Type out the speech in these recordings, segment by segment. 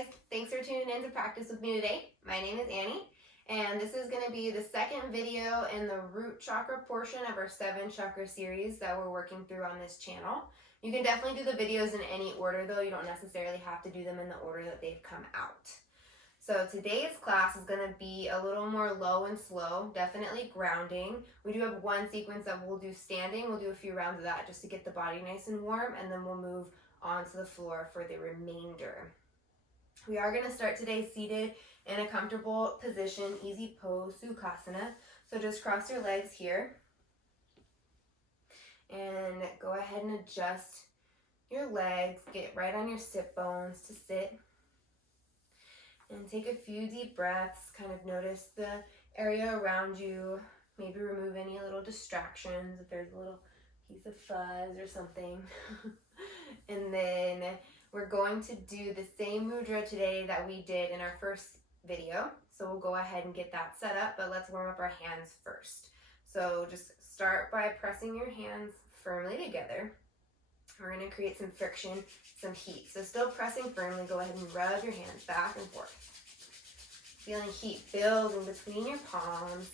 guys, thanks for tuning in to practice with me today. My name is Annie, and this is going to be the second video in the root chakra portion of our 7 chakra series that we're working through on this channel. You can definitely do the videos in any order though, you don't necessarily have to do them in the order that they've come out. So today's class is going to be a little more low and slow, definitely grounding. We do have one sequence that we'll do standing, we'll do a few rounds of that just to get the body nice and warm, and then we'll move onto the floor for the remainder. We are going to start today seated in a comfortable position, easy pose, Sukhasana. So just cross your legs here and go ahead and adjust your legs, get right on your sit bones to sit. And take a few deep breaths, kind of notice the area around you, maybe remove any little distractions if there's a little piece of fuzz or something. And then we're going to do the same mudra today that we did in our first video. So we'll go ahead and get that set up, but let's warm up our hands first. So just start by pressing your hands firmly together. We're going to create some friction, some heat. So still pressing firmly, go ahead and rub your hands back and forth. Feeling heat building between your palms.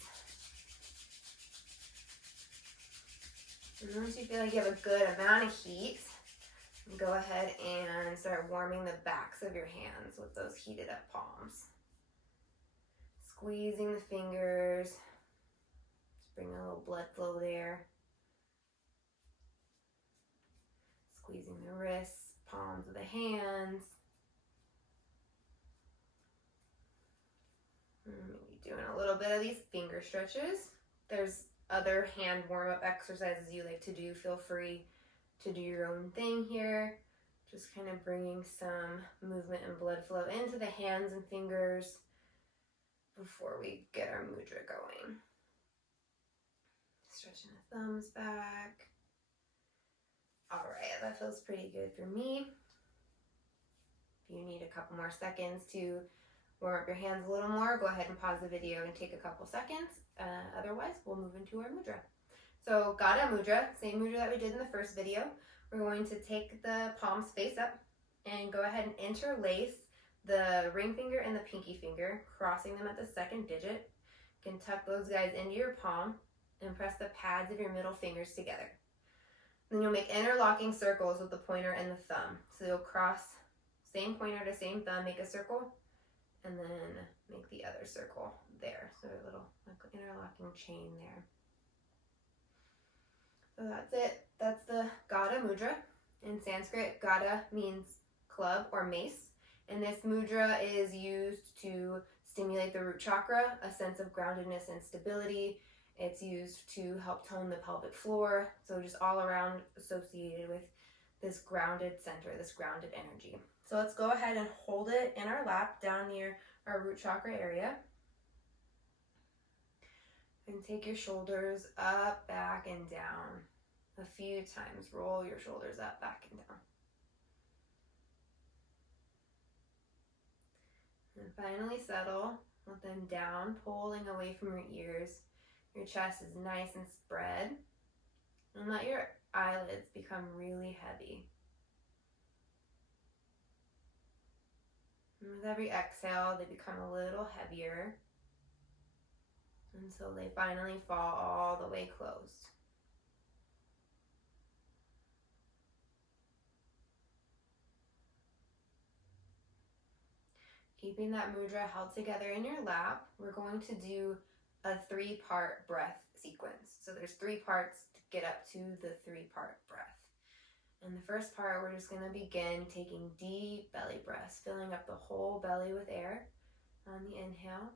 And once you feel like you have a good amount of heat, go ahead and start warming the backs of your hands with those heated up palms. Squeezing the fingers. Just bring a little blood flow there. Squeezing the wrists, palms of the hands. Maybe doing a little bit of these finger stretches. There's other hand warm-up exercises you like to do. Feel free to do your own thing here. Just kind of bringing some movement and blood flow into the hands and fingers before we get our mudra going. Stretching the thumbs back. All right, that feels pretty good for me. If you need a couple more seconds to warm up your hands a little more, go ahead and pause the video and take a couple seconds. Otherwise, we'll move into our mudra. So gada mudra, same mudra that we did in the first video. We're going to take the palms face up and go ahead and interlace the ring finger and the pinky finger, crossing them at the second digit. You can tuck those guys into your palm and press the pads of your middle fingers together. Then you'll make interlocking circles with the pointer and the thumb. So you'll cross same pointer to same thumb, make a circle, and then make the other circle there. So a little like interlocking chain there. So that's it. That's the gada mudra. In Sanskrit, gada means club or mace. And this mudra is used to stimulate the root chakra, a sense of groundedness and stability. It's used to help tone the pelvic floor. So just all around associated with this grounded center, this grounded energy. So let's go ahead and hold it in our lap down near our root chakra area. And take your shoulders up, back, and down. A few times, roll your shoulders up, back, and down. And finally settle, let them down, pulling away from your ears. Your chest is nice and spread. And let your eyelids become really heavy. And with every exhale, they become a little heavier until they finally fall all the way closed. Keeping that mudra held together in your lap, we're going to do a 3-part breath sequence. So there's 3 parts to get up to the 3-part breath. In the first part, we're just going to begin taking deep belly breaths, filling up the whole belly with air on the inhale.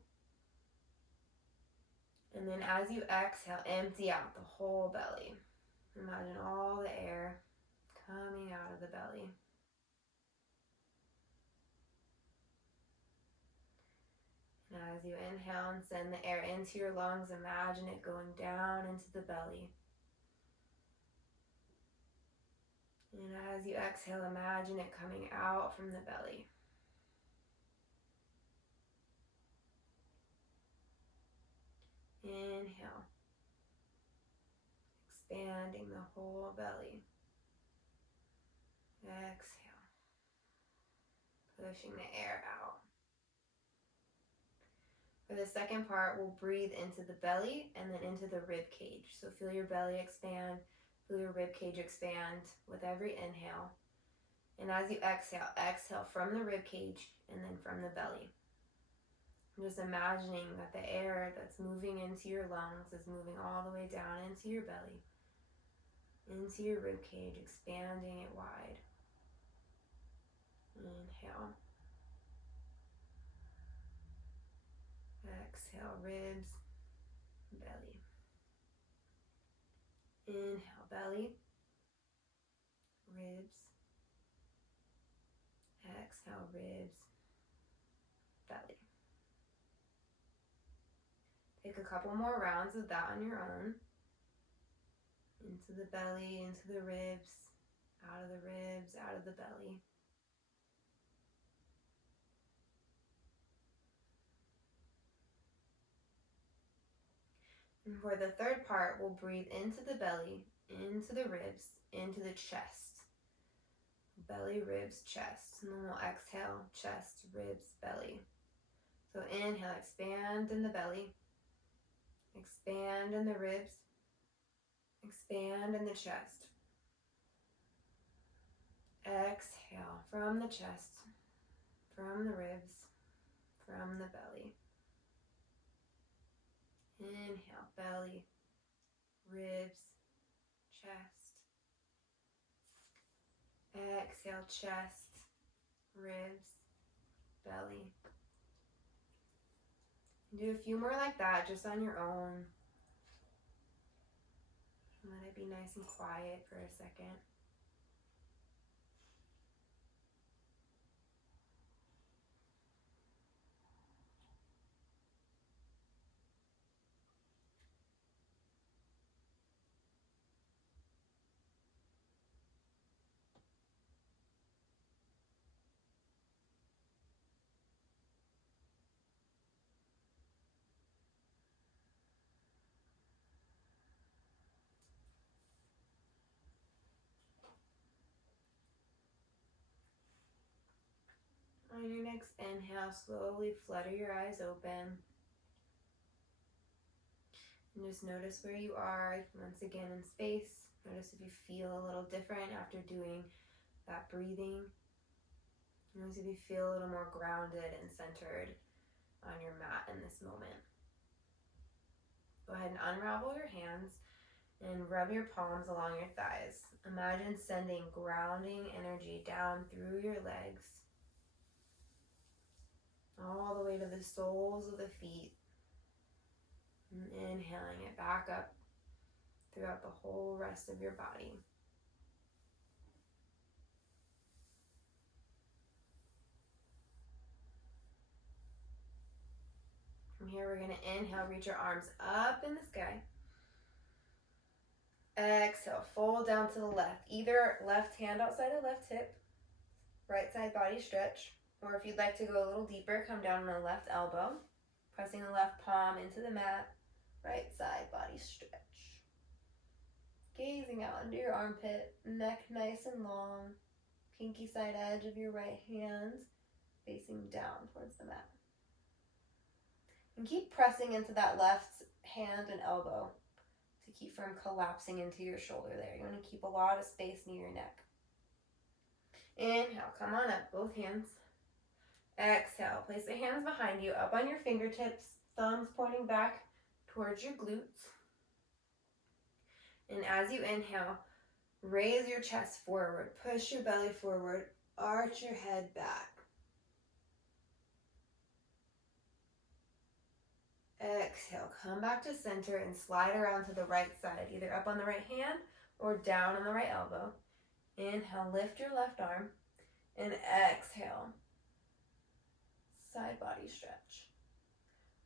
And then as you exhale, empty out the whole belly. Imagine all the air coming out of the belly. And as you inhale and send the air into your lungs, imagine it going down into the belly. And as you exhale, imagine it coming out from the belly. Inhale. Expanding the whole belly. Exhale. pushing the air out. For the second part, we'll breathe into the belly and then into the rib cage. So feel your belly expand, feel your rib cage expand with every inhale. And as you exhale, exhale from the rib cage and then from the belly. Just imagining that the air that's moving into your lungs is moving all the way down into your belly, into your rib cage, expanding it wide. Inhale. Exhale, ribs, belly. Inhale, belly, ribs. Exhale, ribs, belly. Take a couple more rounds of that on your own. Into the belly, into the ribs, out of the ribs, out of the belly. And for the third part, we'll breathe into the belly, into the ribs, into the chest. Belly, ribs, chest. And then we'll exhale, chest, ribs, belly. So inhale, expand in the belly. Expand in the ribs. Expand in the chest. Exhale from the chest, from the ribs, from the belly. Inhale, belly, ribs, chest. Exhale, chest, ribs, belly. Do a few more like that just on your own. Let it be nice and quiet for a second. On your next inhale, slowly flutter your eyes open. And just notice where you are, once again in space. Notice if you feel a little different after doing that breathing. Notice if you feel a little more grounded and centered on your mat in this moment. Go ahead and unravel your hands and rub your palms along your thighs. Imagine sending grounding energy down through your legs, all the way to the soles of the feet. And inhaling it back up throughout the whole rest of your body. From here, we're going to inhale, reach your arms up in the sky. Exhale, fold down to the left. Either left hand outside of left hip, right side body stretch, or if you'd like to go a little deeper, come down on the left elbow, pressing the left palm into the mat, right side body stretch. Gazing out under your armpit, neck nice and long, pinky side edge of your right hand facing down towards the mat. And keep pressing into that left hand and elbow to keep from collapsing into your shoulder there. You want to keep a lot of space near your neck. Inhale, come on up, both hands. Exhale, place the hands behind you, up on your fingertips, thumbs pointing back towards your glutes. And as you inhale, raise your chest forward, push your belly forward, arch your head back. Exhale, come back to center and slide around to the right side, either up on the right hand or down on the right elbow. Inhale, lift your left arm, and exhale, side body stretch.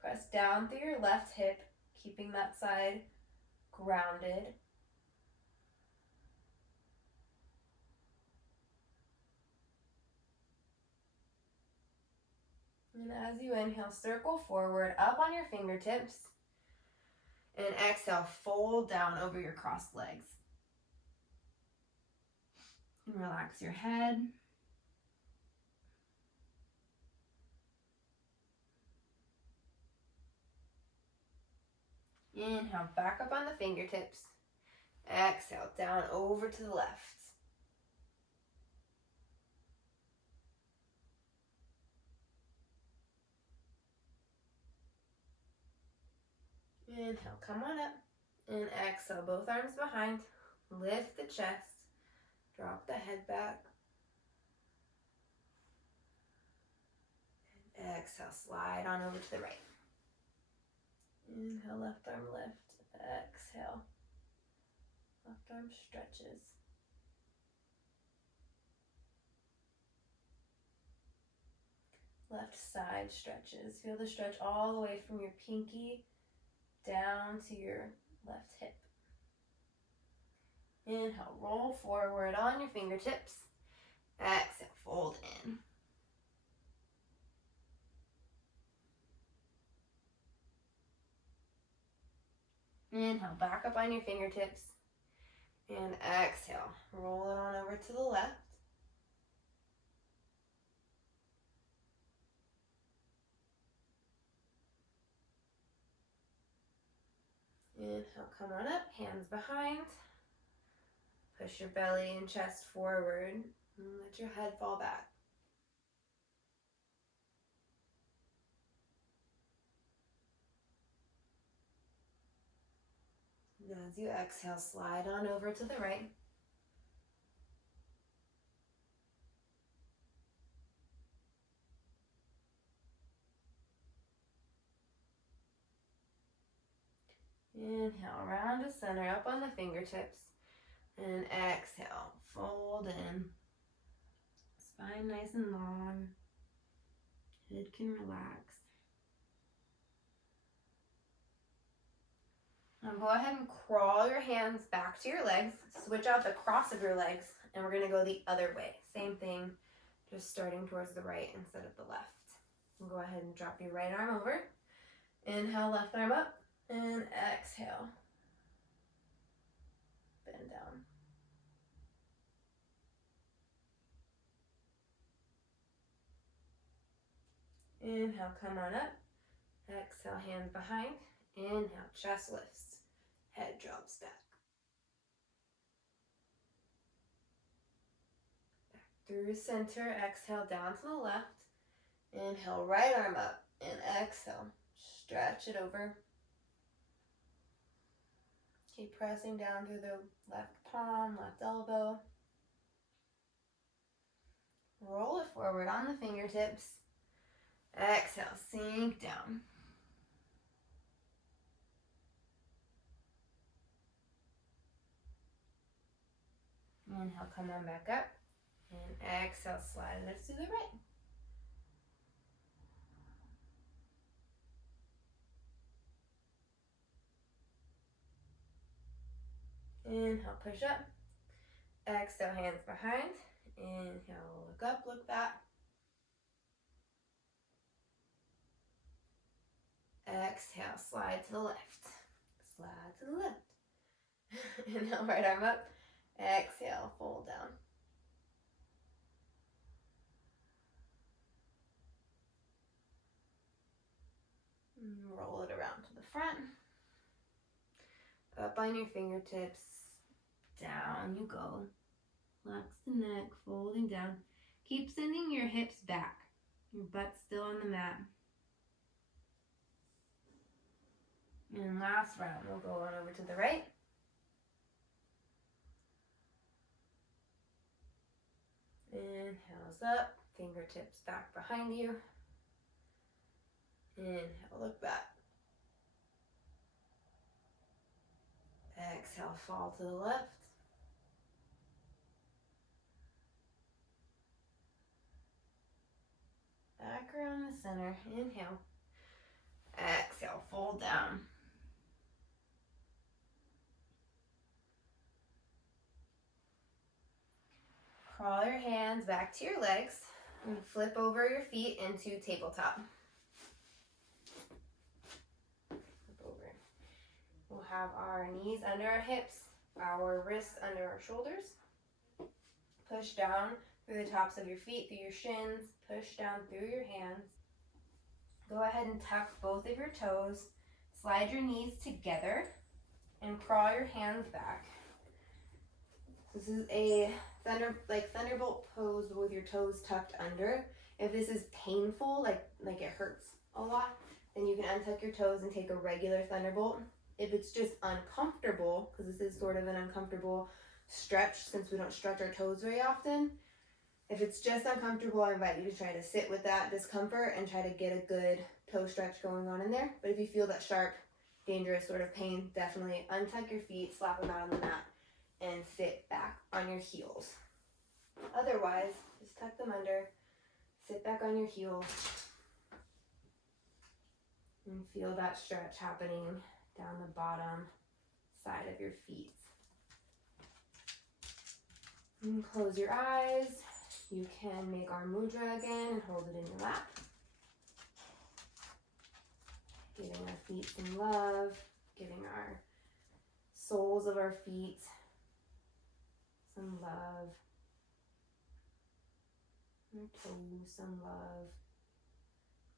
Press down through your left hip, keeping that side grounded. And as you inhale, circle forward, up on your fingertips. And exhale, fold down over your crossed legs. And relax your head. Inhale, back up on the fingertips. Exhale, down over to the left. Inhale, come on up. And exhale, both arms behind. Lift the chest. Drop the head back. And exhale, slide on over to the right. Inhale, left arm lift. Exhale. Left arm stretches. Left side stretches. Feel the stretch all the way from your pinky down to your left hip. Inhale, roll forward on your fingertips. Exhale, fold in. Inhale, back up on your fingertips. And exhale, roll it on over to the left. Inhale, come on up, hands behind. Push your belly and chest forward. And let your head fall back. And as you exhale, slide on over to the right. Inhale, round to center, up on the fingertips. And exhale, fold in. Spine nice and long. Head can relax. Now go ahead and crawl your hands back to your legs. Switch out the cross of your legs, and we're going to go the other way. Same thing, just starting towards the right instead of the left. And go ahead and drop your right arm over. Inhale, left arm up, and exhale. Bend down. Inhale, come on up. Exhale, hands behind. Inhale, chest lifts. Head drops back. Back through center. Exhale, down to the left. Inhale, right arm up. And exhale, stretch it over. Keep pressing down through the left palm, left elbow. Roll it forward on the fingertips. Exhale, sink down. Inhale, come on back up. And exhale, slide it to the right. Inhale, push up. Exhale, hands behind. Inhale, look up, look back. Exhale, slide to the left. Slide to the left. Inhale, right arm up. Exhale, fold down. Roll it around to the front. Up on your fingertips. Down you go. Relax the neck, folding down. Keep sending your hips back. Your butt's still on the mat. And last round, we'll go on over to the right. Inhales up, fingertips back behind you. Inhale, look back. Exhale, fall to the left. Back around the center. Inhale. Exhale, fold down. Crawl your hands back to your legs and flip over your feet into tabletop. Flip over. We'll have our knees under our hips, our wrists under our shoulders. Push down through the tops of your feet, through your shins. Push down through your hands. Go ahead and tuck both of your toes. slide your knees together and crawl your hands back. This is a thunderbolt pose with your toes tucked under. If this is painful, like it hurts a lot, then you can untuck your toes and take a regular thunderbolt. If it's just uncomfortable, because this is sort of an uncomfortable stretch since we don't stretch our toes very often, if it's just uncomfortable, I invite you to try to sit with that discomfort and try to get a good toe stretch going on in there. But if you feel that sharp, dangerous sort of pain, definitely untuck your feet, slap them out on the mat, and sit back on your heels. Otherwise, just tuck them under, sit back on your heels, and feel that stretch happening down the bottom side of your feet. And close your eyes. You can make our mudra again and hold it in your lap. Giving our feet some love, giving our soles of our feet some love, our toes some love,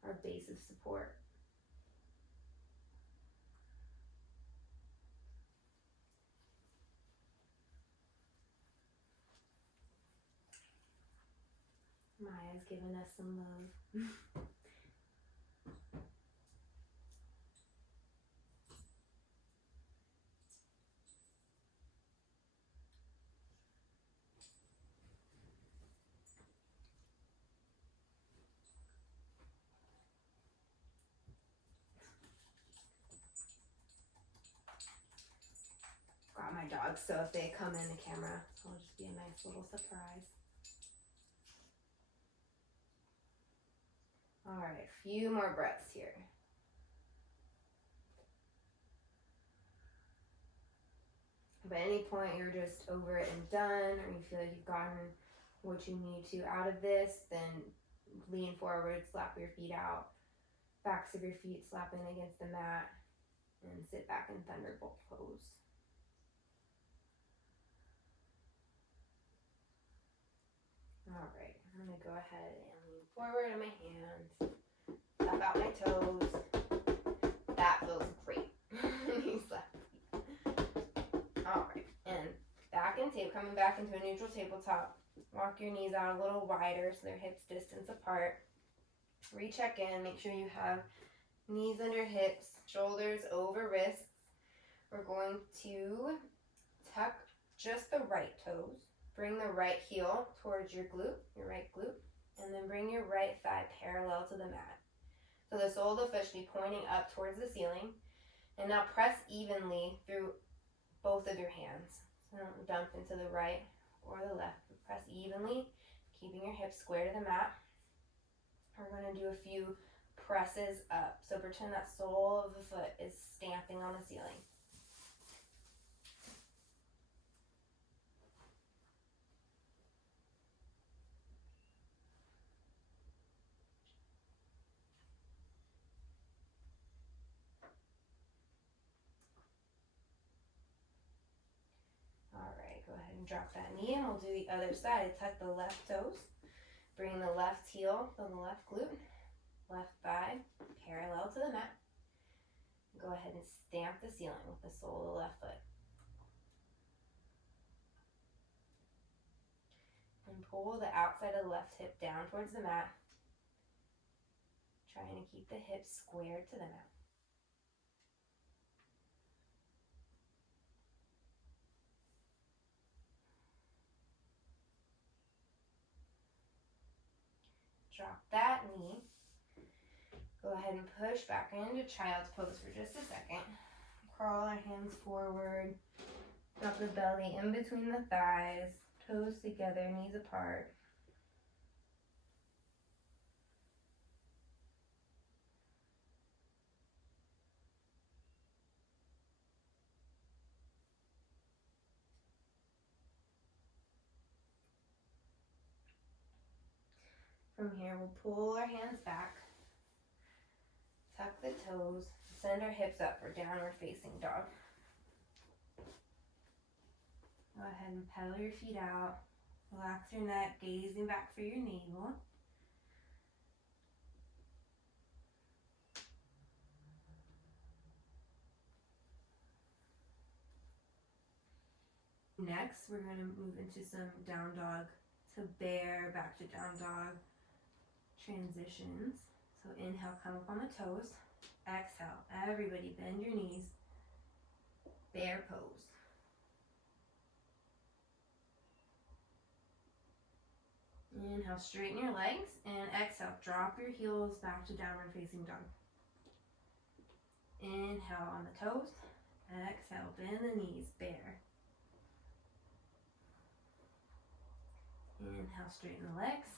our base of support. Maya's giving us some love. Got my dogs, so if they come in the camera, it'll just be a nice little surprise. All right, a few more breaths here. If at any point you're just over it and done, or you feel like you've gotten what you need to out of this, then lean forward, slap your feet out, backs of your feet slapping against the mat, and sit back in thunderbolt pose. All right, I'm gonna go ahead and lean forward on my hands, tap out my toes. That feels great. You slap your feet. All right, and back in tape, coming back into a neutral tabletop. Walk your knees out a little wider so they're hips distance apart. Recheck in, make sure you have knees under hips, shoulders over wrists. We're going to tuck just the right toes. Bring the right heel towards your right glute, and then bring your right thigh parallel to the mat. So the sole of the foot should be pointing up towards the ceiling. And now press evenly through both of your hands. So don't dump into the right or the left. Press evenly, keeping your hips square to the mat. We're going to do a few presses up. So pretend that sole of the foot is stamping on the ceiling. Go ahead and drop that knee, and we'll do the other side. Tuck the left toes. Bring the left heel to the left glute. Left thigh parallel to the mat. Go ahead and stamp the ceiling with the sole of the left foot. And pull the outside of the left hip down towards the mat. Trying to keep the hips squared to the mat. Drop that knee. Go ahead and push back into child's pose for just a second. Crawl our hands forward. Drop the belly in between the thighs. Toes together, knees apart. From here, we'll pull our hands back, tuck the toes, send our hips up for downward facing dog. Go ahead and pedal your feet out, relax your neck, gazing back for your navel. Next, we're going to move into some down dog to bear, back to down dog transitions. So inhale, come up on the toes. Exhale, everybody bend your knees. Bear pose. Inhale, straighten your legs, and exhale, drop your heels back to downward facing dog. Inhale on the toes. Exhale, bend the knees, bear. Inhale, straighten the legs.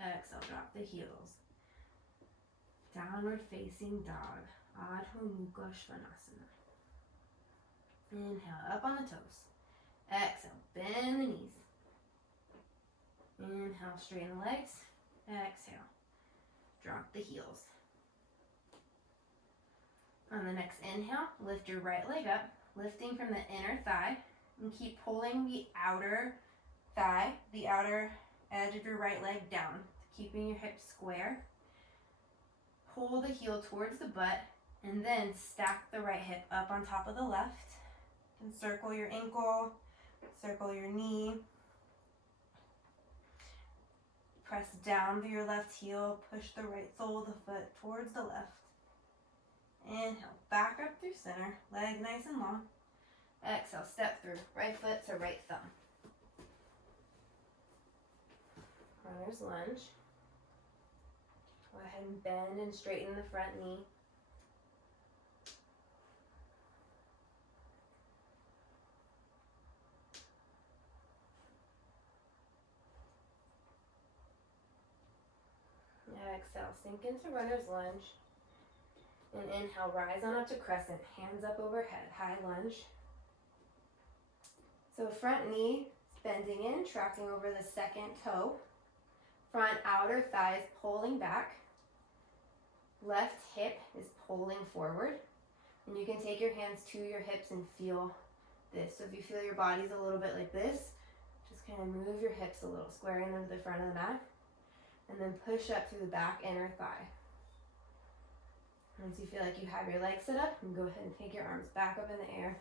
Exhale, drop the heels. Downward facing dog, Adho Mukha Svanasana. Inhale, up on the toes. Exhale, bend the knees. Inhale, straighten the legs. Exhale, drop the heels. On the next inhale, lift your right leg up, lifting from the inner thigh, and keep pulling the outer thigh, the outer edge of your right leg down, keeping your hips square. Pull the heel towards the butt, and then stack the right hip up on top of the left. And circle your ankle, circle your knee. Press down through your left heel, push the right sole of the foot towards the left. Inhale, back up through center, leg nice and long. Exhale, step through, right foot to right thumb. Runner's lunge. Go ahead and bend and straighten the front knee. Exhale, sink into runner's lunge. And inhale, rise on up to crescent, hands up overhead, high lunge. So front knee is bending in, tracking over the second toe. Front outer thighs pulling back. Left hip is pulling forward. And you can take your hands to your hips and feel this. So if you feel your body's a little bit like this, just kind of move your hips a little, squaring them to the front of the mat. And then push up through the back inner thigh. Once you feel like you have your legs set up, and go ahead and take your arms back up in the air.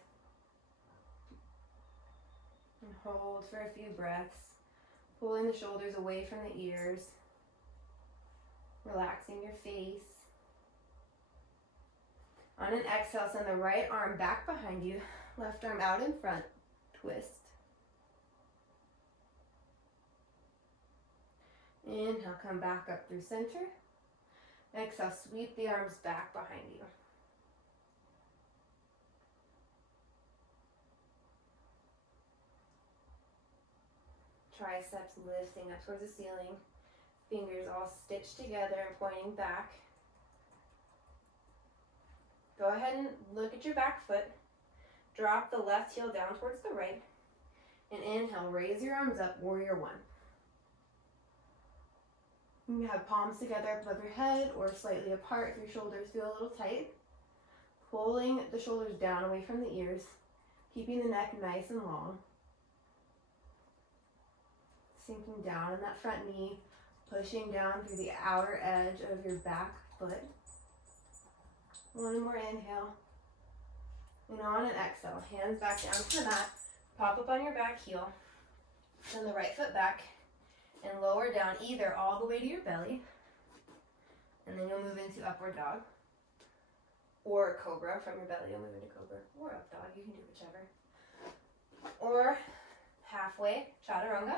And hold for a few breaths, pulling the shoulders away from the ears, relaxing your face. On an exhale, send the right arm back behind you, left arm out in front, twist. Inhale, come back up through center. Exhale, sweep the arms back behind you. Triceps lifting up towards the ceiling. Fingers all stitched together and pointing back. Go ahead and look at your back foot. Drop the left heel down towards the right. And inhale, raise your arms up, warrior one. You can have palms together above your head or slightly apart if your shoulders feel a little tight. Pulling the shoulders down away from the ears, keeping the neck nice and long. Sinking down in that front knee, pushing down through the outer edge of your back foot. One more inhale. And on an exhale, hands back down to the mat. Pop up on your back heel. Send the right foot back. And lower down either all the way to your belly. And then you'll move into upward dog. Or cobra. From your belly you'll move into cobra. Or up dog. You can do whichever. Or halfway chaturanga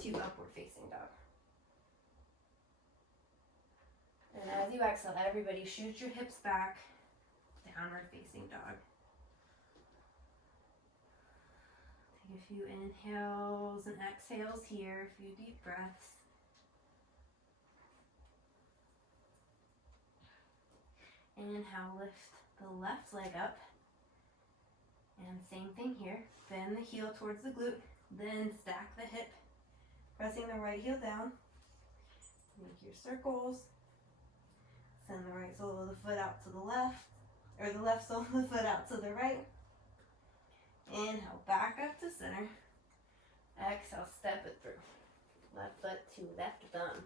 to upward facing dog. And as you exhale, everybody shoot your hips back. Downward facing dog. Take a few inhales and exhales here, a few deep breaths. Inhale, lift the left leg up. And same thing here. Bend the heel towards the glute, then stack the hip, pressing the right heel down. Make your circles. Send the right sole of the foot out to the left, or the left sole of the foot out to the right. Inhale, back up to center. Exhale, step it through. Left foot to left thumb.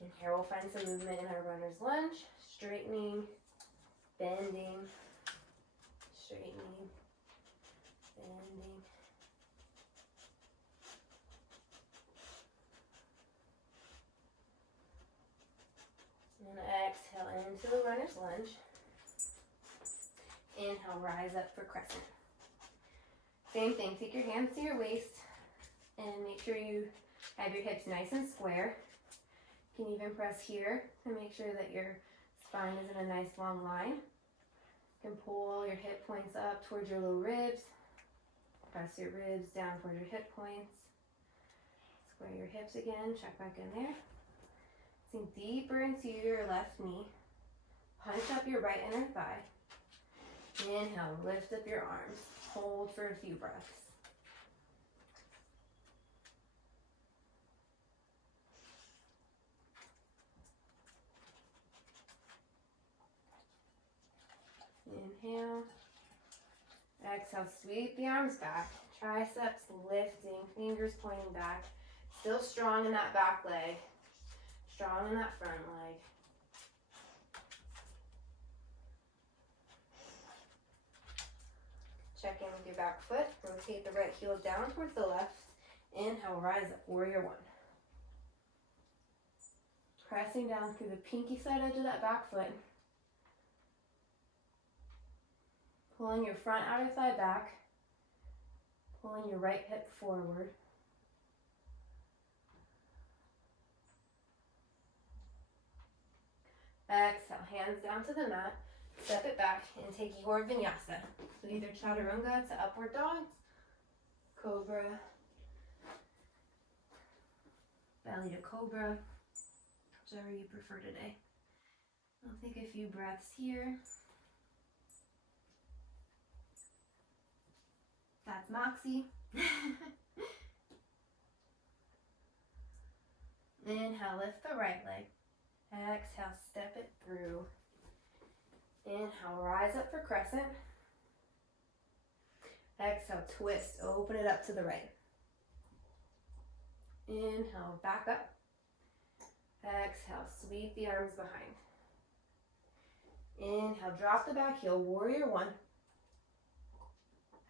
And here we'll find some movement in our runner's lunge. Straightening, bending, straightening, Bending. And exhale into the runner's lunge. Inhale, rise up for crescent. Same thing, take your hands to your waist and make sure you have your hips nice and square. You can even press here to make sure that your spine is in a nice long line. You can pull your hip points up towards your low ribs. Press your ribs down towards your hip points. Square your hips again, check back in there. Sink deeper into your left knee. Punch up your right inner thigh. Inhale, lift up your arms. Hold for a few breaths. Inhale. Exhale, sweep the arms back. Triceps lifting, fingers pointing back. Still strong in that back leg. Strong in that front leg. Check in with your back foot. Rotate the right heel down towards the left. Inhale, rise up, warrior one. Pressing down through the pinky side edge of that back foot. Pulling your front outer thigh back. Pulling your right hip forward. Exhale, hands down to the mat. Step it back and take your vinyasa. So either chaturanga to upward dog, cobra, belly to cobra, whichever you prefer today. I'll take a few breaths here. That's Moxie. Inhale, lift the right leg. Exhale, step it through. Inhale, rise up for crescent. Exhale, twist, open it up to the right. Inhale, back up. Exhale, sweep the arms behind. Inhale, drop the back heel, warrior one.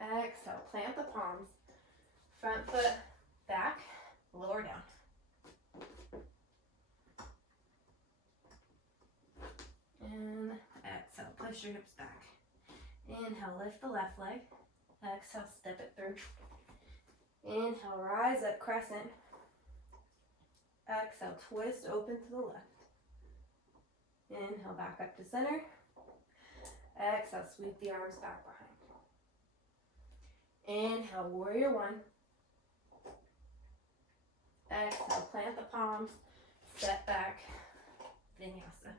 Exhale, plant the palms. Front foot back, lower down. And exhale, push your hips back. Inhale, lift the left leg. Exhale, step it through. Inhale, rise up, crescent. Exhale, twist, open to the left. Inhale, back up to center. Exhale, sweep the arms back behind. Inhale, warrior one. Exhale, plant the palms, step back, vinyasa.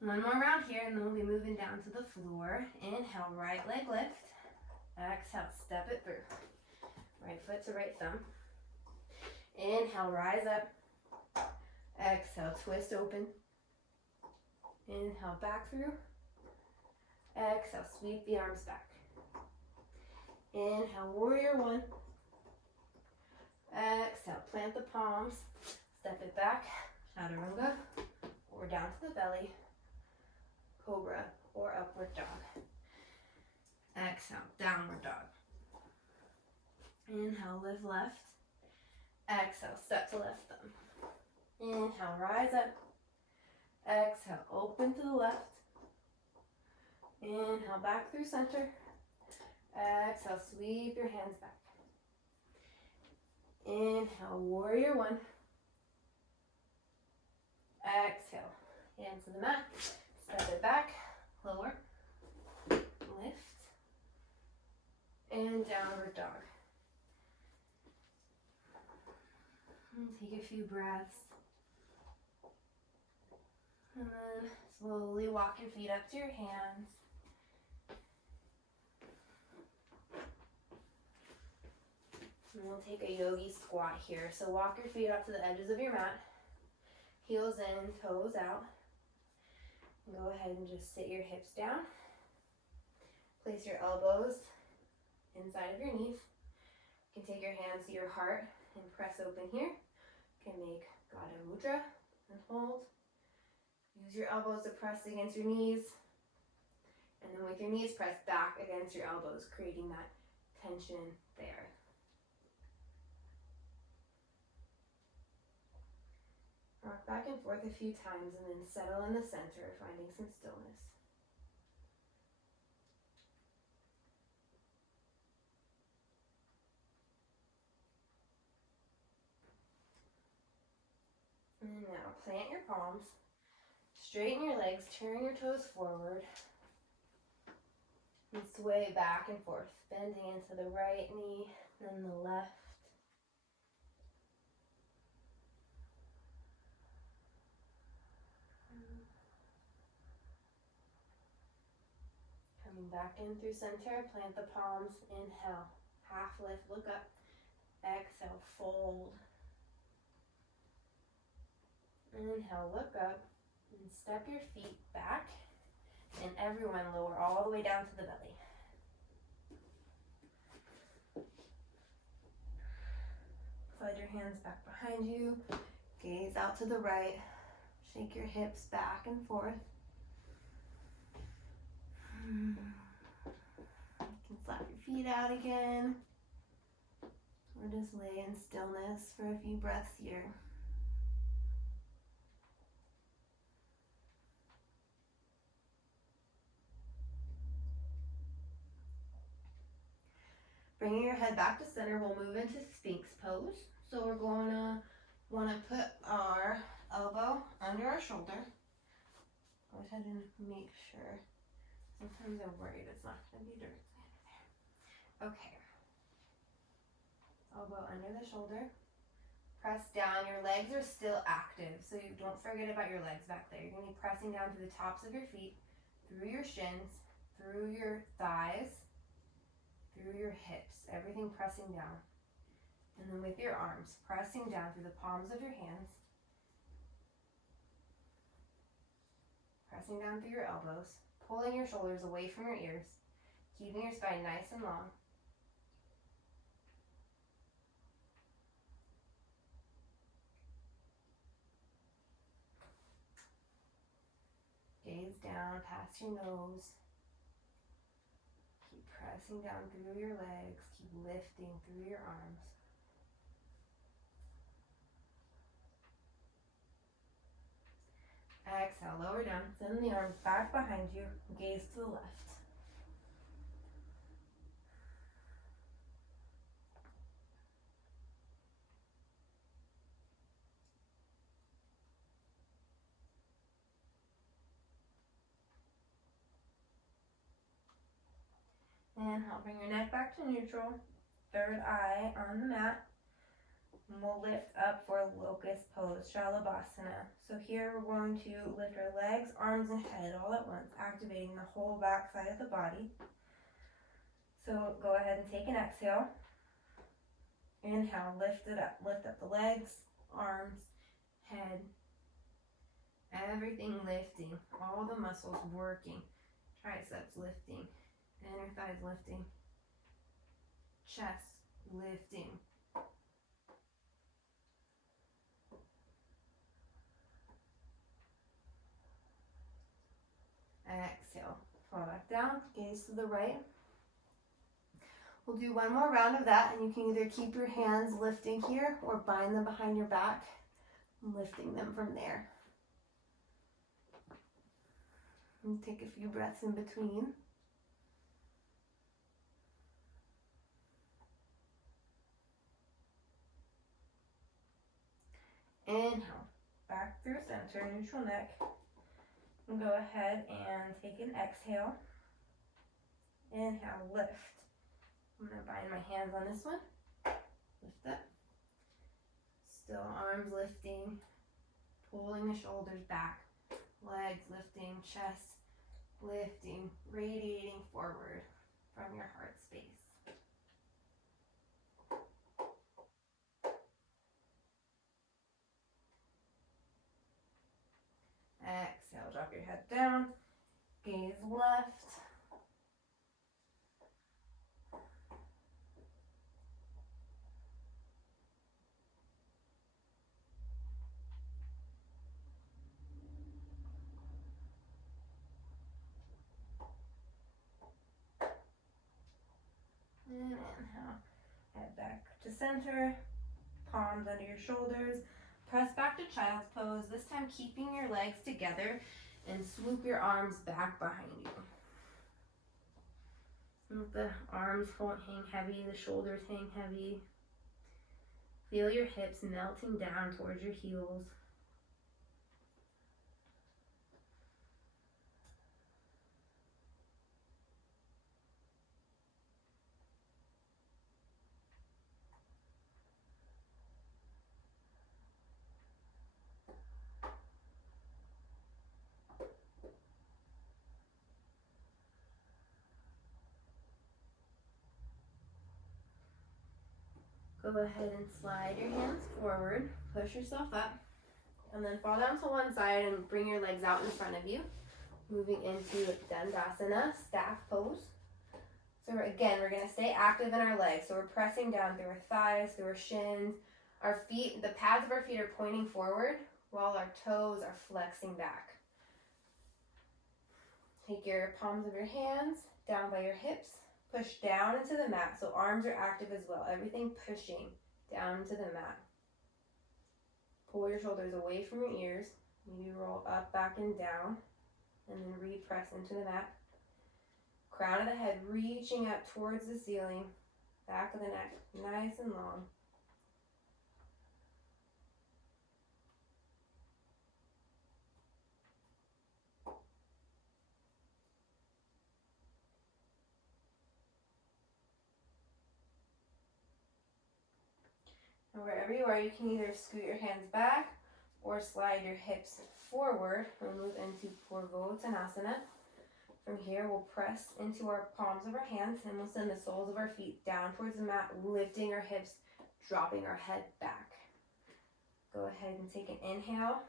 One more round here, and then we'll be moving down to the floor. Inhale, right leg lift. Exhale, step it through. Right foot to right thumb. Inhale, rise up. Exhale, twist open. Inhale, back through. Exhale, sweep the arms back. Inhale, warrior one. Exhale, plant the palms. Step it back, chaturanga, or down to the belly. Cobra or upward dog. Exhale, downward dog. Inhale, lift left. Exhale, step to left thumb. Inhale, rise up. Exhale, open to the left. Inhale, back through center. Exhale, sweep your hands back. Inhale, warrior one. Exhale, hands to the mat. Step it back, lower, lift, and downward dog. And take a few breaths. And then slowly walk your feet up to your hands. And we'll take a yogi squat here. So walk your feet up to the edges of your mat. Heels in, toes out. Go ahead and just sit your hips down. Place your elbows inside of your knees. You can take your hands to your heart and press open here. You can make gada mudra and hold. Use your elbows to press against your knees. And then with your knees, press back against your elbows, creating that tension there. Rock back and forth a few times and then settle in the center, finding some stillness. And now plant your palms, straighten your legs, turn your toes forward, and sway back and forth, bending into the right knee, then the left. Coming back in through center, plant the palms, inhale, half lift, look up, exhale, fold. Inhale, look up, and step your feet back, and everyone lower all the way down to the belly. Slide your hands back behind you, gaze out to the right, shake your hips back and forth. You can slap your feet out again, or just lay in stillness for a few breaths here. Bringing your head back to center, we'll move into Sphinx pose. So we're going to want to put our elbow under our shoulder. Go ahead and make sure. Sometimes I'm worried it's not going to be directly under there. Okay. Elbow under the shoulder. Press down. Your legs are still active, so you don't forget about your legs back there. You're going to be pressing down to the tops of your feet, through your shins, through your thighs, through your hips, everything pressing down. And then with your arms, pressing down through the palms of your hands, pressing down through your elbows, pulling your shoulders away from your ears, keeping your spine nice and long. Gaze down past your nose. Keep pressing down through your legs. Keep lifting through your arms. Exhale, lower down. Send the arms back behind you. Gaze to the left. Inhale, bring your neck back to neutral. Third eye on the mat. And we'll lift up for locust pose, Shalabhasana. So here we're going to lift our legs, arms, and head all at once, activating the whole back side of the body. So go ahead and take an exhale. Inhale, lift it up. Lift up the legs, arms, head, everything lifting. All the muscles working. Triceps lifting, inner thighs lifting, chest lifting. Exhale, fall back down, gaze to the right. We'll do one more round of that, and you can either keep your hands lifting here or bind them behind your back, lifting them from there. And take a few breaths in between. Inhale, back through center, neutral neck. And go ahead and take an exhale. Inhale, lift. I'm going to bind my hands on this one. Lift up. Still arms lifting, pulling the shoulders back. Legs lifting, chest lifting, radiating forward from your heart space. Exhale, drop your head down, gaze left. And inhale. Head back to center. Palms under your shoulders. Press back to child's pose. This time keeping your legs together and swoop your arms back behind you. Let the arms hang heavy, the shoulders hang heavy. Feel your hips melting down towards your heels. Go ahead and slide your hands forward, push yourself up, and then fall down to one side and bring your legs out in front of you. Moving into Dandasana, staff pose. So again, we're gonna stay active in our legs. So we're pressing down through our thighs, through our shins. Our feet, the pads of our feet are pointing forward while our toes are flexing back. Take your palms of your hands down by your hips. Push down into the mat, so arms are active as well. Everything pushing down into the mat. Pull your shoulders away from your ears. Maybe roll up, back, and down. And then repress into the mat. Crown of the head reaching up towards the ceiling. Back of the neck, nice and long. And wherever you are, you can either scoot your hands back or slide your hips forward. We'll move into Purvottanasana. From here, we'll press into our palms of our hands and we'll send the soles of our feet down towards the mat, lifting our hips, dropping our head back. Go ahead and take an inhale.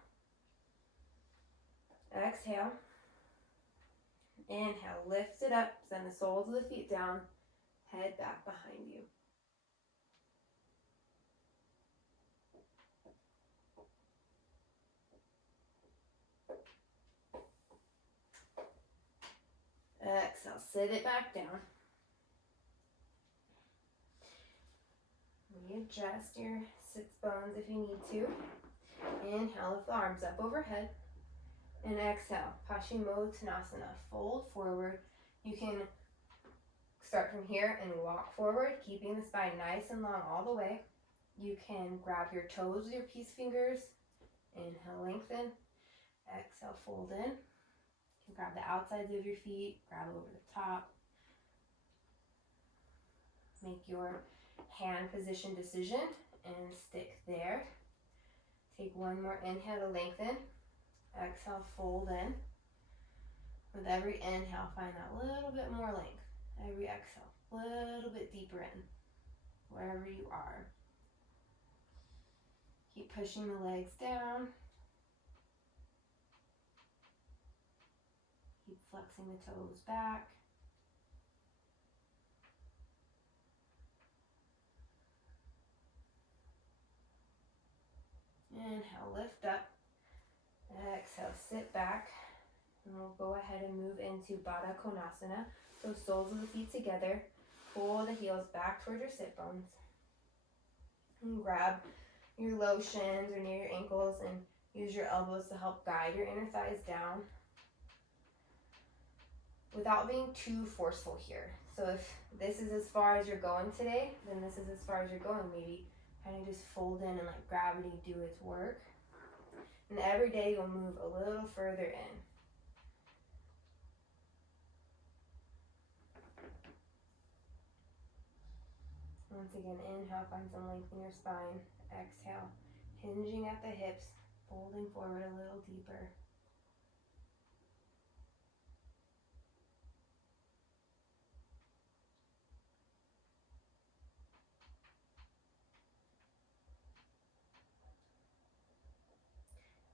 Exhale. Inhale, lift it up, send the soles of the feet down, head back behind you. Exhale, sit it back down. Readjust your sits bones if you need to. Inhale, lift the arms up overhead. And exhale, Paschimottanasana, fold forward. You can start from here and walk forward, keeping the spine nice and long all the way. You can grab your toes with your peace fingers. Inhale, lengthen. Exhale, fold in. You can grab the outsides of your feet, grab over the top. Make your hand position decision and stick there. Take one more inhale to lengthen. Exhale, fold in. With every inhale, find that little bit more length. Every exhale, a little bit deeper in, wherever you are. Keep pushing the legs down. Keep flexing the toes back. Inhale, lift up. Exhale, sit back. And we'll go ahead and move into Baddha Konasana. So soles of the feet together. Pull the heels back towards your sit bones. And grab your low shins or near your ankles and use your elbows to help guide your inner thighs down, without being too forceful here. So if this is as far as you're going today, then this is as far as you're going. Maybe kind of just fold in and let gravity do its work. And every day you'll move a little further in. Once again, inhale, find some length in your spine. Exhale, hinging at the hips, folding forward a little deeper.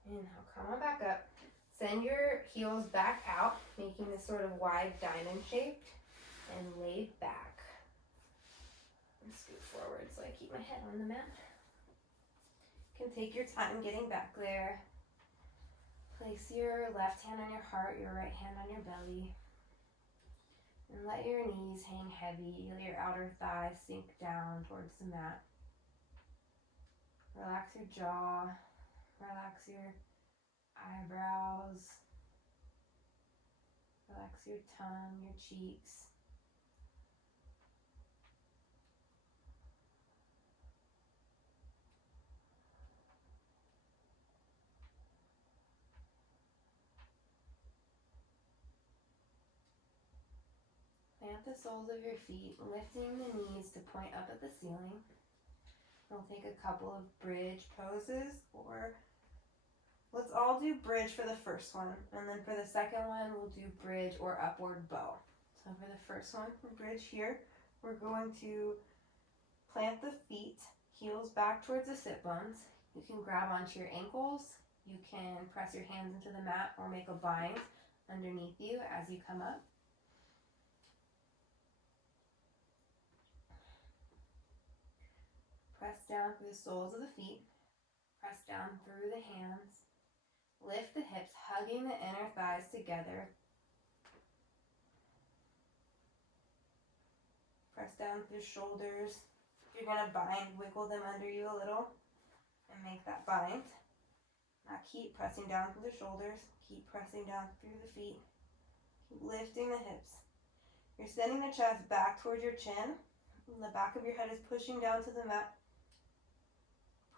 Inhale, come on back up. Send your heels back out, making this sort of wide diamond shaped, and lay back. And scoot forward so I keep my head on the mat. You can take your time getting back there. Place your left hand on your heart, your right hand on your belly. And let your knees hang heavy, let your outer thighs sink down towards the mat. Relax your jaw, relax your eyebrows, relax your tongue, your cheeks. Plant the soles of your feet, lifting the knees to point up at the ceiling. We'll take a couple of bridge poses, or let's all do bridge for the first one, and then for the second one, we'll do bridge or upward bow. So for the first one, for bridge here, we're going to plant the feet, heels back towards the sit bones. You can grab onto your ankles. You can press your hands into the mat or make a bind underneath you as you come up. Press down through the soles of the feet. Press down through the hands. Lift the hips, hugging the inner thighs together. Press down through shoulders. You're going to bind, wiggle them under you a little and make that bind. Now keep pressing down through the shoulders. Keep pressing down through the feet. Keep lifting the hips. You're sending the chest back towards your chin. And the back of your head is pushing down to the mat.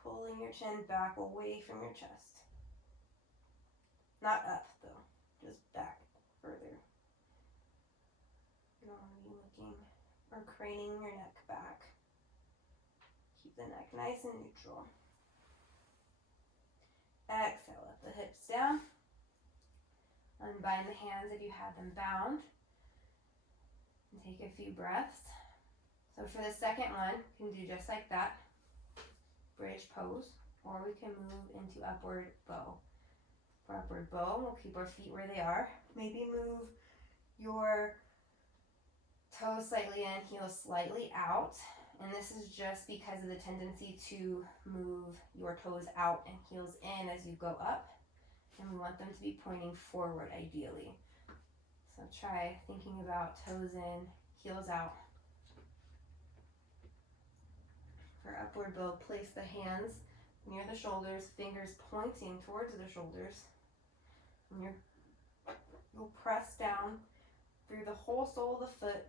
Pulling your chin back away from your chest. Not up though, just back further. You don't want to be looking or craning your neck back. Keep the neck nice and neutral. Exhale, let the hips down. Unbind the hands if you have them bound. And take a few breaths. So for the second one, you can do just like that. Bridge pose, or we can move into upward bow. For upward bow, we'll keep our feet where they are. Maybe move your toes slightly in, heels slightly out. And this is just because of the tendency to move your toes out and heels in as you go up. And we want them to be pointing forward ideally. So try thinking about toes in, heels out. For upward bow, place the hands near the shoulders, fingers pointing towards the shoulders. And you'll press down through the whole sole of the foot,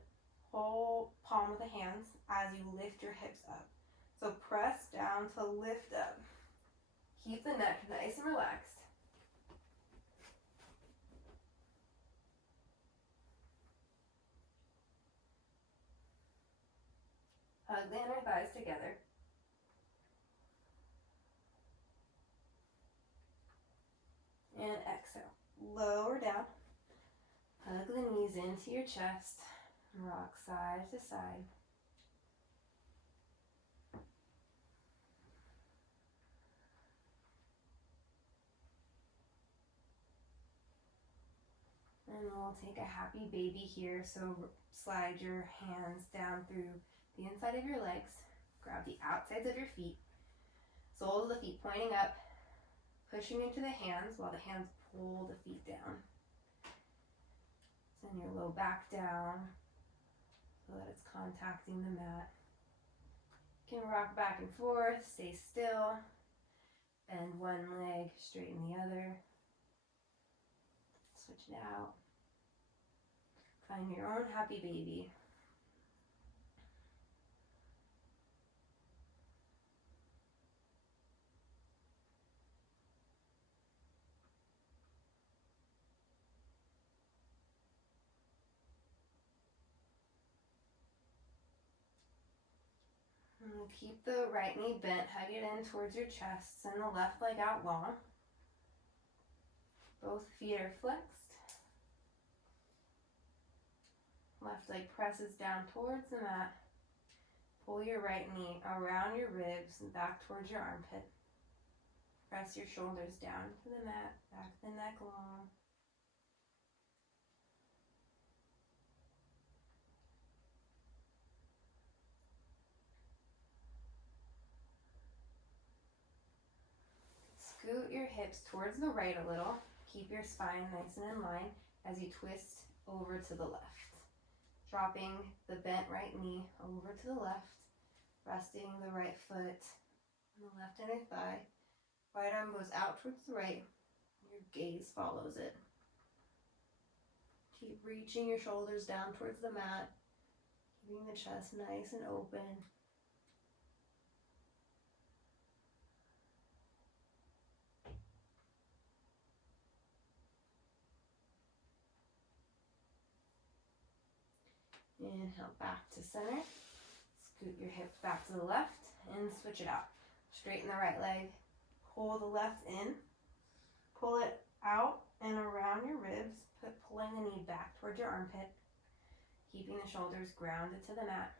whole palm of the hands as you lift your hips up. So press down to lift up. Keep the neck nice and relaxed. Hug the inner thighs together. And exhale. Lower down. Hug the knees into your chest. Rock side to side. And we'll take a happy baby here. So slide your hands down through the inside of your legs. Grab the outsides of your feet. Soles of the feet pointing up. Pushing into the hands while the hands pull the feet down. Send your low back down so that it's contacting the mat. You can rock back and forth, stay still. Bend one leg, straighten the other. Switch it out. Find your own happy baby. And we'll keep the right knee bent, hug it in towards your chest. Send the left leg out long. Both feet are flexed. Left leg presses down towards the mat. Pull your right knee around your ribs and back towards your armpit. Press your shoulders down to the mat, back the neck long. Scoot your hips towards the right a little. Keep your spine nice and in line as you twist over to the left. dropping the bent right knee over to the left, resting the right foot on the left inner thigh. Right arm goes out towards the right. Your gaze follows it. Keep reaching your shoulders down towards the mat, keeping the chest nice and open. Inhale back to center. Scoot your hips back to the left and switch it out. Straighten the right leg. Pull the left in. Pull it out and around your ribs. Pulling the knee back towards your armpit. Keeping the shoulders grounded to the mat.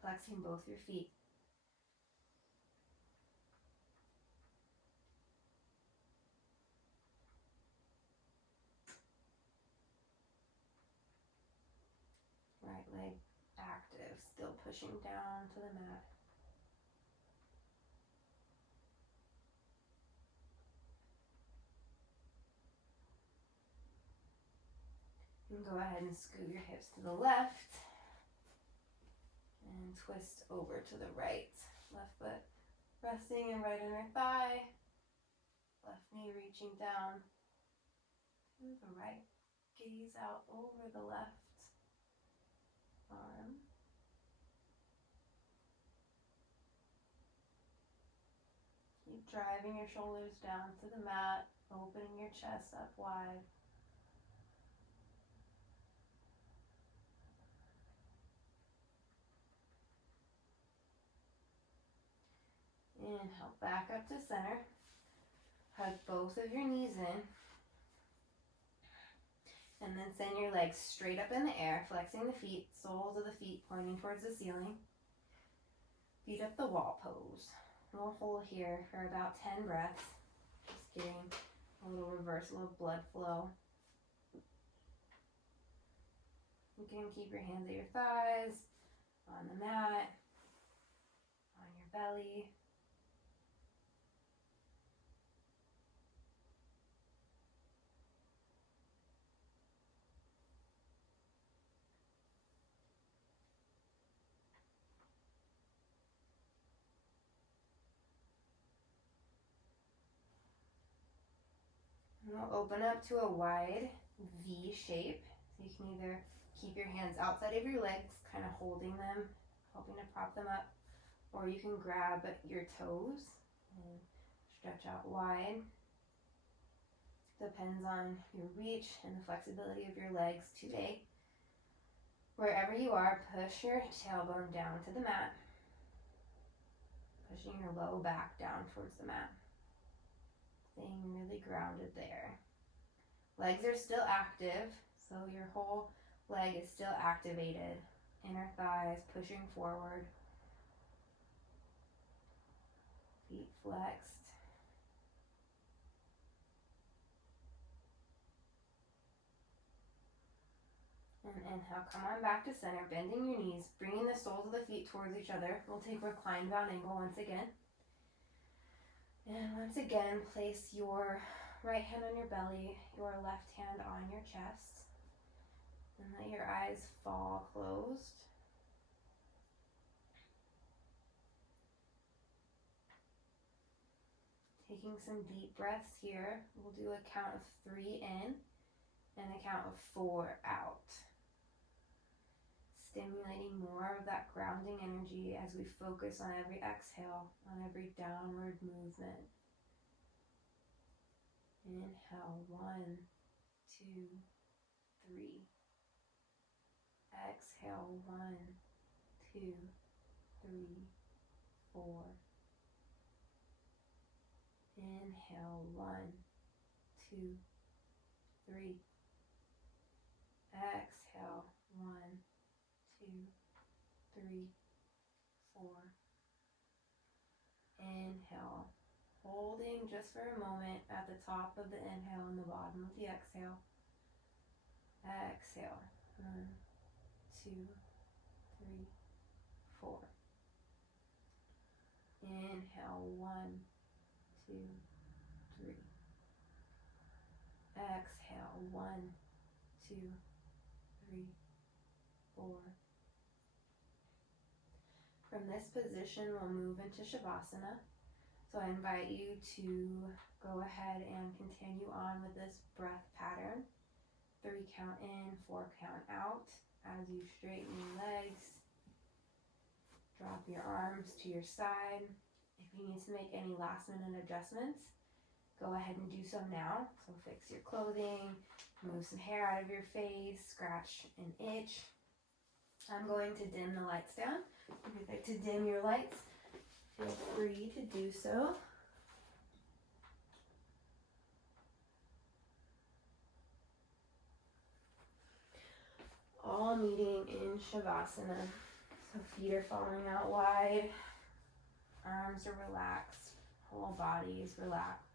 Flexing both your feet. Right leg active, still pushing down to the mat. And go ahead and scoot your hips to the left and twist over to the right. Left foot resting in right inner thigh. Left knee reaching down to the right. Gaze out over the left arm. Keep driving your shoulders down to the mat, opening your chest up wide. Inhale back up to center. Hug both of your knees in. And then send your legs straight up in the air, flexing the feet, soles of the feet pointing towards the ceiling. Feet up the wall pose. We'll hold here for about 10 breaths. Just getting a little reversal of blood flow. You can keep your hands at your thighs, on the mat, on your belly. And we'll open up to a wide V shape. So you can either keep your hands outside of your legs, kind of holding them, helping to prop them up, or you can grab your toes and stretch out wide. Depends on your reach and the flexibility of your legs today. Wherever you are, push your tailbone down to the mat, pushing your low back down towards the mat. Staying really grounded there. Legs are still active, so your whole leg is still activated. Inner thighs pushing forward. Feet flexed. And inhale, come on back to center, bending your knees, bringing the soles of the feet towards each other. We'll take reclined bound angle once again. And once again, place your right hand on your belly, your left hand on your chest, and let your eyes fall closed. Taking some deep breaths here. We'll do a count of 3 in and a count of 4 out. Stimulating more of that grounding energy as we focus on every exhale, on every downward movement. Inhale, 1, 2, 3. Exhale, 1, 2, 3, 4. Inhale, 1, 2, 3. Exhale, 1, 2, 3, 4. Inhale, holding just for a moment at the top of the inhale and the bottom of the exhale. Exhale, 1, 2, 3, 4. Inhale, 1, 2, 3. Exhale, 1, 2, 3, From this position, we'll move into Shavasana. So I invite you to go ahead and continue on with this breath pattern. 3 count in, 4 count out. As you straighten your legs, drop your arms to your side. If you need to make any last minute adjustments, go ahead and do so now. So fix your clothing, move some hair out of your face, scratch an itch. I'm going to dim the lights down. If you'd like to dim your lights, feel free to do so. All meeting in Shavasana. So feet are falling out wide, arms are relaxed, whole body is relaxed.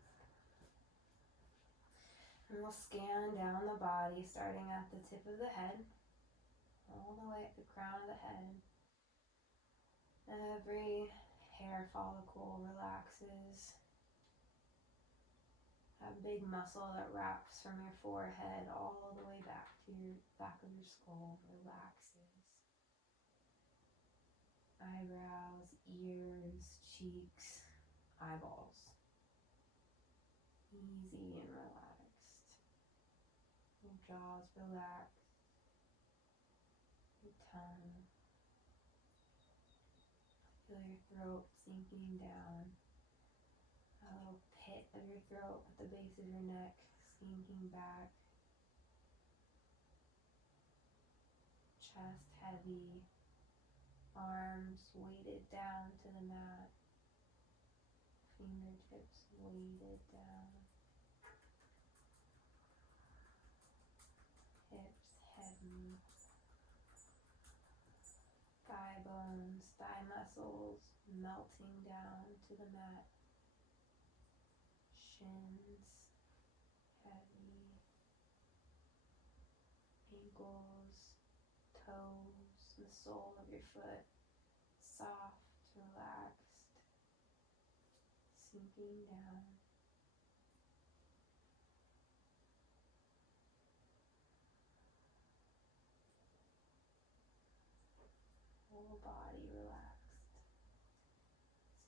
And we'll scan down the body, starting at the tip of the head, all the way at the crown of the head. Every hair follicle relaxes. That big muscle that wraps from your forehead all the way back to your back of your skull relaxes. Eyebrows, ears, cheeks, eyeballs. Easy and relaxed. Your jaws relaxed. Your tongue. Feel your throat sinking down. A little pit of your throat at the base of your neck sinking back. Chest heavy. Arms weighted down to the mat. Fingertips weighted down. Hips heavy. Thigh bones, thigh muscles melting down to the mat. Shins heavy. Ankles, toes, the sole of your foot soft, relaxed, sinking down. Whole body relaxed,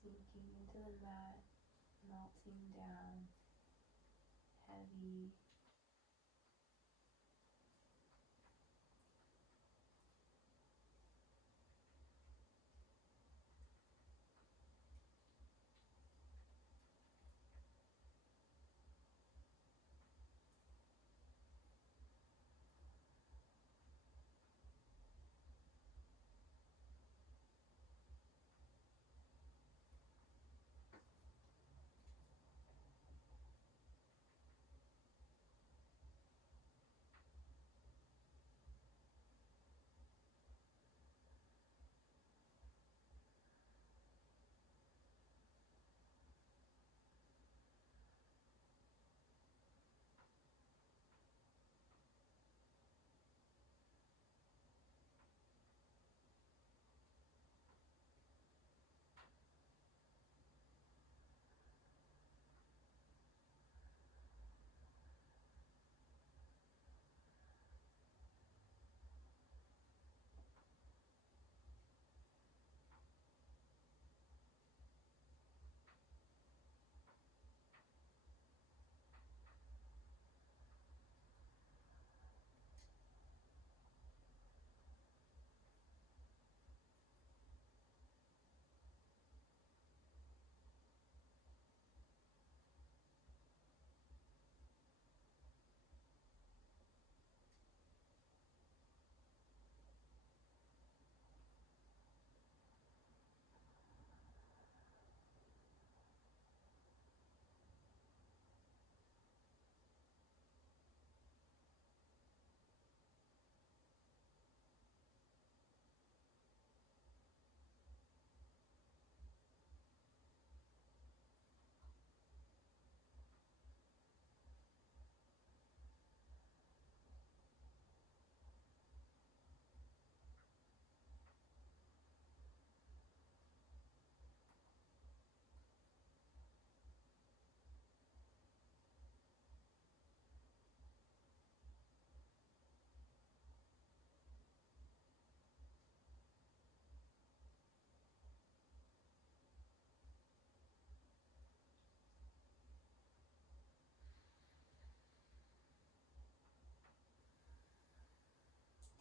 sinking into the mat, melting down, heavy.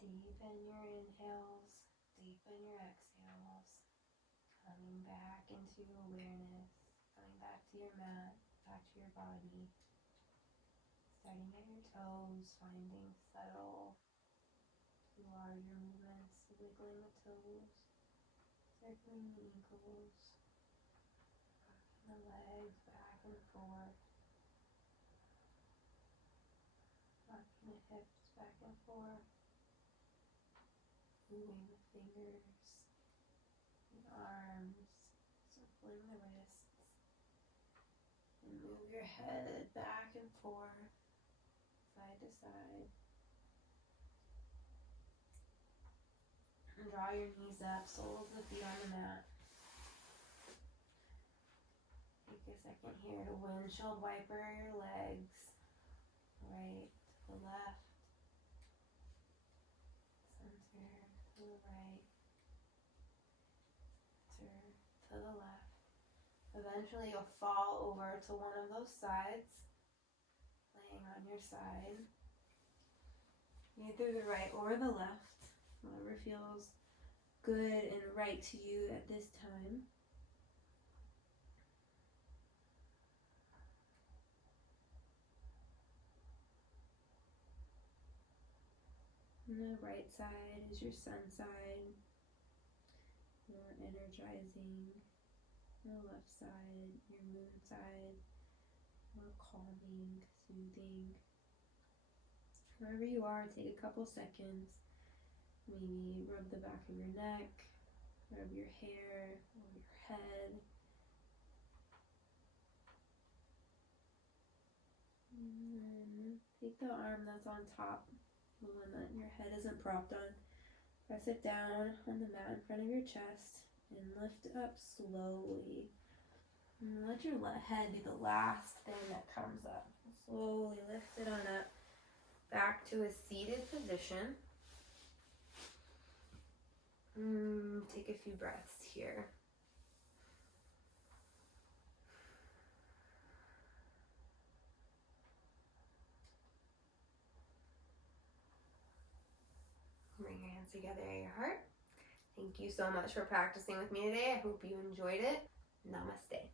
Deepen your inhales, deepen your exhales. Coming back into awareness, coming back to your mat, back to your body. Starting at your toes, finding subtle, larger movements, wiggling the toes, circling the ankles, rocking the legs back and forth, rocking the hips back and forth, moving the fingers, the arms, circling the wrists, and move your head back and forth, side to side. And draw your knees up, soles of the feet on the mat. Take a second here to windshield wiper your legs, right to the left, center to the right, center to the left. Eventually you'll fall over to one of those sides, laying on your side, either the right or the left, whatever feels good and right to you at this time. And the right side is your sun side, more energizing. The left side, your moon side, more calming, soothing. Wherever you are, take a couple seconds. Maybe rub the back of your neck, rub your hair, or your head. And then take the arm that's on top, the one that your head isn't propped on. Press it down on the mat in front of your chest and lift it up slowly. And let your head be the last thing that comes up. Slowly lift it on up back to a seated position. Take a few breaths here. Bring your hands together at your heart. Thank you so much for practicing with me today. I hope you enjoyed it. Namaste.